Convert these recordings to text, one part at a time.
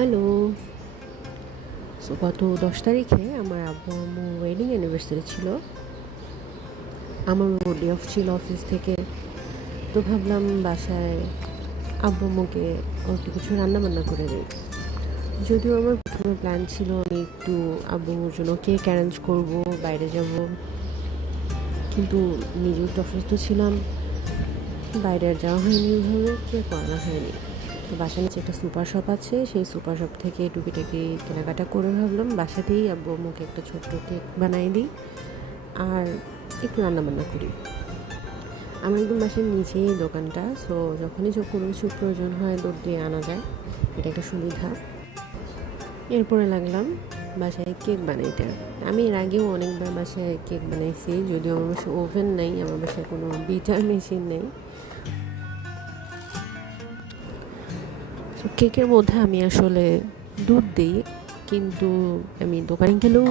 Hello. গত 10 তারিখে আমার আব্বু আম্মু ওয়েডিং অ্যানিভার্সারি ছিল। আমার ডে অফ ছিল অফিস থেকে। তো ভাবলাম বাসায় আব্বু আম্মুকে একটু কিছু রান্না বান্না করে দিই। যদিও আমার প্রথমে প্ল্যান ছিল আমি একটু আব্বু আম্মুর জন্য কেক অ্যারেঞ্জ করবো, বাইরে যাব, কিন্তু নিজেও একটু অসুস্থ ছিলাম, বাইরে আর যাওয়া হয়নি, ওইভাবে কেক বানানো হয়নি। তো বাসার নিচে একটা সুপার শপ আছে, সেই সুপার শপ থেকে টুকিটাকি কেনাকাটা করে ভাবলাম বাসাতেই আব্বু আম্মুকে একটা ছোট্ট কেক বানাই দিই আর একটু রান্নাবান্না করি। আমার একদম বাসার নিচেই দোকানটা, সো যখনই কোনো কিছু প্রয়োজন হয় দৌড় দিয়ে আনা যায়, এটা একটা সুবিধা। এরপরে লাগলাম বাসায় কেক বানাইতে। আমি এর আগেও অনেকবার বাসায় কেক বানাইছি, যদিও আমার বাসায় ওভেন নেই, আমার বাসায় কোনো বিটার মেশিন নেই। তো কেকের মধ্যে আমি আসলে দুধ দিই, কিন্তু আমি দোকানে গেলেও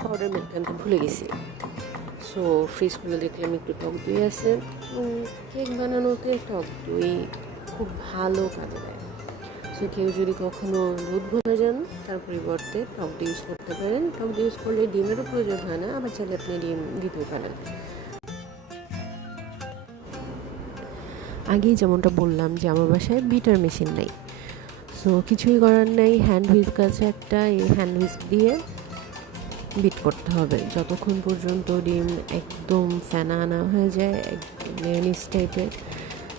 পাউডার মিল্ক আনতে ভুলে গেছি। সো ফ্রিজ খুলে দেখলাম একটু টক দই আছে, এবং কেক বানানোতে টক দই খুব ভালো কাজে দেয়। সো কেউ যদি কখনও দুধ ভুলে যান, তার পরিবর্তে টক দই ইউজ করতে পারেন। টক দই ইউজ করলে ডিমেরও প্রয়োজন হয় না, আবার চাইলে আপনি ডিম দিতেও পারেন। আগেই যেমনটা বললাম যে আমার বাসায় বিটার মেশিন নেই, সো কিছুই করার নেই, হ্যান্ড হুইস্ক আছে একটা, এই হ্যান্ড হুইস্ক দিয়ে বিট করতে হবে যতক্ষণ পর্যন্ত ডিম একদম ফেনা আনা হয়ে যায়, মেয়োনিজ টাইপের,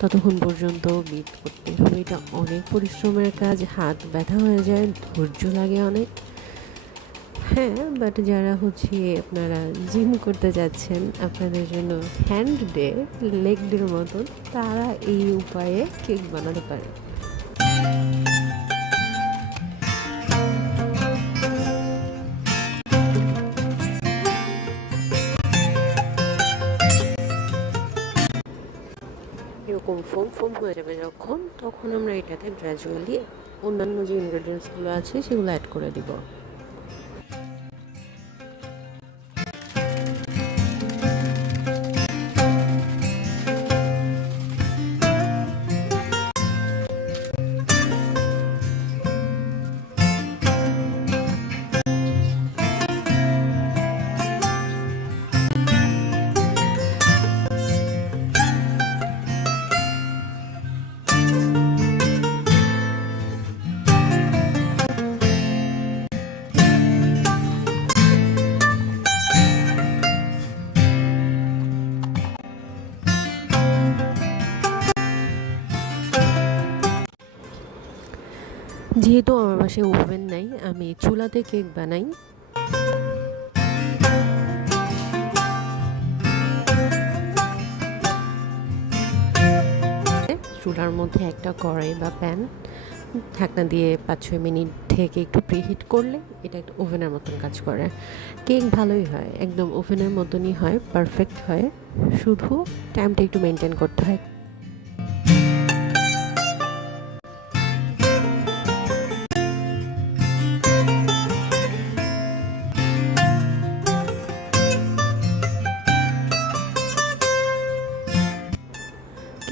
ততক্ষণ পর্যন্ত বিট করতে হবে। এটা অনেক পরিশ্রমের কাজ, হাত ব্যথা হয়ে যায়, ধৈর্য লাগে অনেক। হ্যাঁ, বাট যারা আপনারা জিম করতে যাচ্ছেন, আপনাদের জন্য হ্যান্ড ডে, লেগ ডের মতন, তারা এই উপায়ে কেক বানাতে পারে। এরকম ফোম ফোম হয়ে যাবে যখন, তখন আমরা এটাতে গ্র্যাজুয়ালি অন্যান্য যে ইনগ্রেডিয়েন্টসগুলো আছে সেগুলো অ্যাড করে দিব। যেহেতু আমার বাসায় ওভেন নাই, আমি চুলাতে কেক বানাই। চুলার মধ্যে একটা কড়াই বা প্যান ঢাকনা দিয়ে 5-6 মিনিট থেকে একটু প্রিহিট করলে এটা একটা ওভেনের মতন কাজ করে। কেক ভালোই হয়, একদম ওভেনের মতনই হয়, পারফেক্ট হয়, শুধু টাইমটা একটু মেনটেন করতে হয়।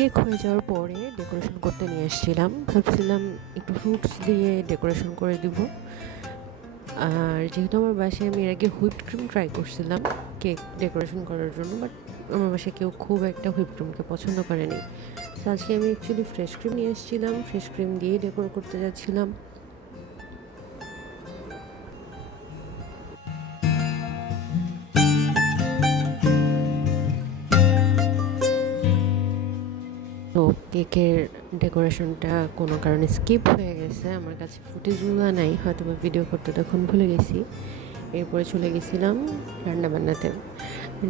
কেক হয়ে যাওয়ার পরে ডেকোরেশন করতে নিয়ে এসেছিলাম, ভাবছিলাম একটু ফ্রুটস দিয়ে ডেকোরেশন করে দিব। আর যেহেতু আমার বাসায় আমি এর আগে হুইপড ক্রিম ট্রাই করছিলাম কেক ডেকোরেশন করার জন্য, বাট আমার বাসায় কেউ খুব একটা হুইপড ক্রিমকে পছন্দ করেনি। তো আজকে আমি অ্যাকচুয়ালি ফ্রেশ ক্রিম নিয়ে এসেছিলাম, ফ্রেশ ক্রিম দিয়ে ডেকোর করতে যাচ্ছিলাম। তো কেকের ডেকোরেশনটা কোনো কারণে স্কিপ হয়ে গেছে, আমার কাছে ফুটেজগুলো নাই, হয়তো বা ভিডিও করতে তখন ভুলে গেছি। এরপরে চলে গেছিলাম রান্নাবান্নাতে।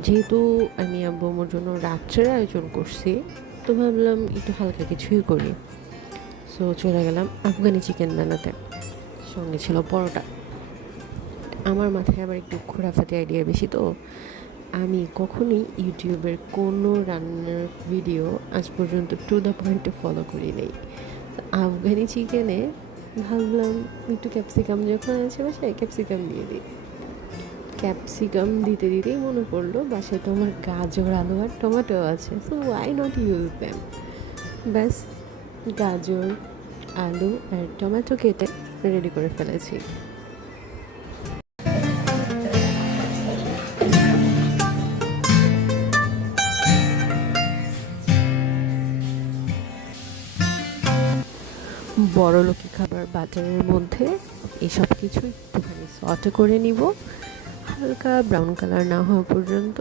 যেহেতু আমি আব্বু আম্মুর জন্য রাত্রের আয়োজন করছি, তো ভাবলাম একটু হালকা কিছুই করি। সো চলে গেলাম আফগানি চিকেন বানাতে, সঙ্গে ছিল পরোটা। আমার মাথায় আবার একটু খোরাফাতি আইডিয়া বেশি, তো আমি কখনোই ইউটিউবের কোনো রান্নার ভিডিও আজ পর্যন্ত টু দ্য পয়েন্টে ফলো করি নাই। তো আফগানি চিকেনে ভাবলাম একটু ক্যাপসিকাম যখন আছে বাসায়, ক্যাপসিকাম দিয়ে দিই। ক্যাপসিকাম দিতে দিতেই মনে পড়লো বাসায় তো আমার গাজর, আলু আর টমেটো আছে, so why not use them. ব্যাস গাজর, আলু আর টমেটো কেটে রেডি করে ফেলেছি। বড়লোকি খাবার বাজারের মধ্যে এসব কিছু একটুখানি সটে করে নিব, হালকা ব্রাউন কালার না হওয়া পর্যন্ত।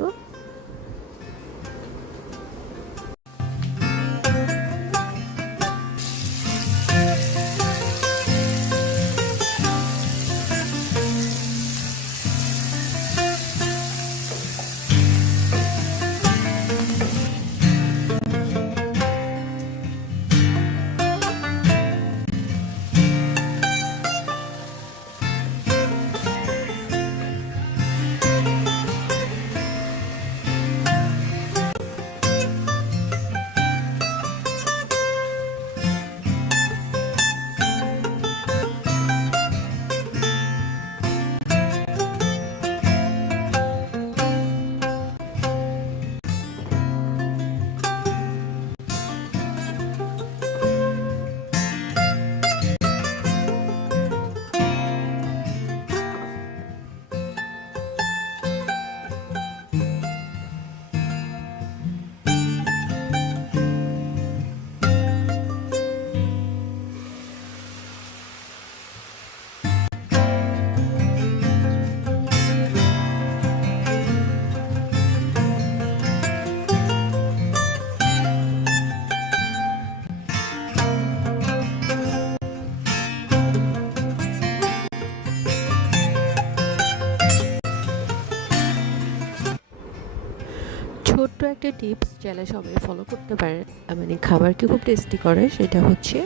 ছোট্ট একটা টিপস চাইলে সবাই ফলো করতে পারে, মানে খাবারকে খুব টেস্টি করে, সেটা হচ্ছে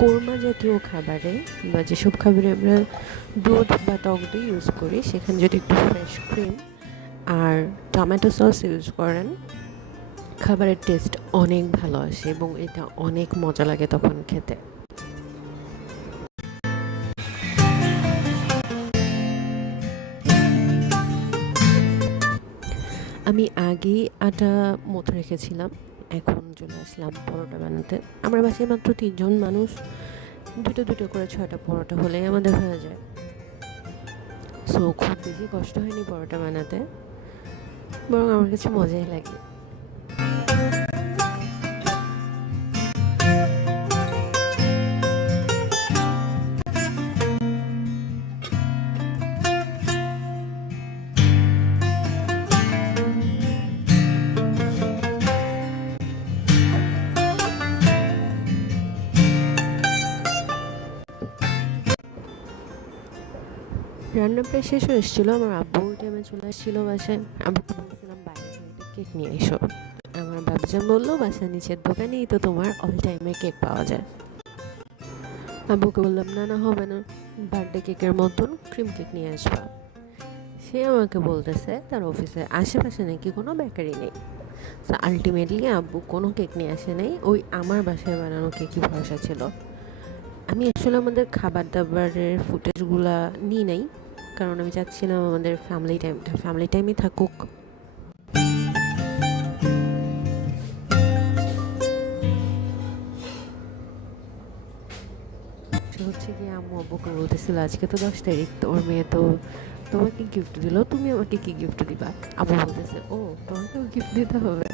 কোরমা জাতীয় খাবারে বা যেসব খাবারে আমরা দুধ বা টক দই ইউজ করি সেখানে যদি একটু ফ্রেশ ক্রিম আর টমেটো সস ইউজ করেন, খাবারের টেস্ট অনেক ভালো আসে এবং এটা অনেক মজা লাগে তখন খেতে। আমি আগেই আটা মথে রেখেছিলাম, এখন চলে আসলাম পরোটা বানাতে। আমার বাসায় মাত্র 3 জন মানুষ, দুটো দুটো করে 6টা পরোটা হলেই আমাদের হয়ে যায়। সো খুব বেশি কষ্ট হয়নি পরোটা বানাতে, বরং আমার কাছে মজাই লাগে। রান্না প্রায় শেষ হয়ে এসেছিলো, আমার আব্বু টাইমে চলে আসছিলো বাসায়। আব্বুকে বলছিলাম বাইরে থেকে কেক নিয়ে এসো। আমার বাবজান বললো বাসার নিচের দোকানেই তো তোমার অল টাইমে কেক পাওয়া যায়। আব্বুকে বললাম না না হবে না, বার্থডে কেকের মতন ক্রিম কেক নিয়ে আসবা। সে আমাকে বলতেছে তার অফিসের আশেপাশে নাকি কোনো বেকারি নেই। তো আলটিমেটলি আব্বু কোনো কেক নিয়ে আসে নাই, ওই আমার বাসায় বানানো কেকই ভরসা ছিল। আমি আসলে আমাদের খাবার দাবারের ফুটেজগুলো নিই নাই, কারণ আমি চাচ্ছিলাম আমাদের ফ্যামিলি টাইমই থাকুক। হচ্ছে কি আম্মু আব্বুকে বলতেছিল আজকে তো 10 তারিখ, তোর মেয়ে তো তোমাকে গিফট দিল, তুমি আমাকে কি গিফট দিবা? আব্বু বলতেছে ও তোমাকেও গিফট দিতে হবে।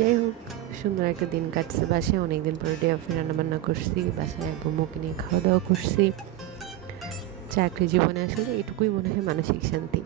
যাই হোক, সুন্দর একটা দিন কাটছে বাসায়। অনেকদিন পরে ডে অফে রান্নাবান্না করছি, বাসায় আব্বু মুখে নিয়ে খাওয়া দাওয়া করছি। চাকরি জীবনে আসলে এটুকুই মনে হয় মানসিক শান্তি।